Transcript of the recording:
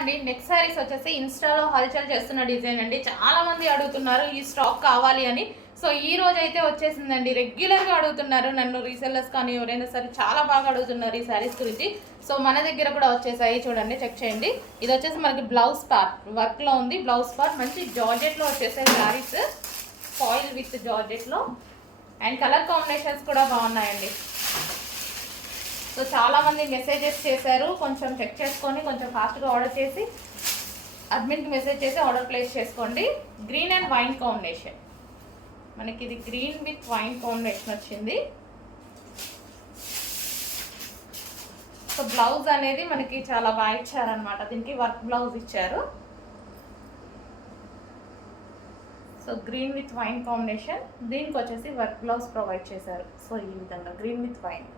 అండి. నెక్స్ట్ సారీస్ వచ్చేసి ఇన్స్టాలో హల్చల్ చేస్తున్న డిజైన్ అండి. చాలా మంది అడుగుతున్నారు ఈ స్టాక్ కావాలి అని. సో ఈ రోజు అయితే వచ్చేసిందండి. రెగ్యులర్గా అడుగుతున్నారు నన్ను, రీసెల్లర్స్ కానీ ఎవరైనా సరే చాలా బాగా అడుగుతున్నారు ఈ శారీస్ గురించి. సో మన దగ్గర కూడా వచ్చేసాయి, చూడండి, చెక్ చేయండి. ఇది వచ్చేసి మనకి బ్లౌజ్ పార్ట్ వర్క్లో ఉంది. బ్లౌజ్ పార్ట్ మంచి జార్జెట్లో వచ్చేసాయి శారీస్, ఫాయిల్ విత్ జార్జెట్లో. అండ్ కలర్ కాంబినేషన్స్ కూడా బాగున్నాయండి. సో చాలామంది మెసేజెస్ చేశారు, కొంచెం చెక్ చేసుకొని కొంచెం ఫాస్ట్గా ఆర్డర్ చేసి అడ్మిన్కి మెసేజ్ చేసి ఆర్డర్ ప్లేస్ చేసుకోండి. గ్రీన్ అండ్ వైన్ కాంబినేషన్, మనకి ఇది గ్రీన్ విత్ వైన్ కాంబినేషన్ వచ్చింది. సో బ్లౌజ్ అనేది మనకి చాలా బాగా ఇచ్చారనమాట, దీనికి వర్క్ బ్లౌజ్ ఇచ్చారు. So green with wine combination, దీనికి వచ్చేసి వర్క్ బ్లౌజ్ ప్రొవైడ్ చేశారు. సో ఈ విధంగా గ్రీన్ విత్ వైన్.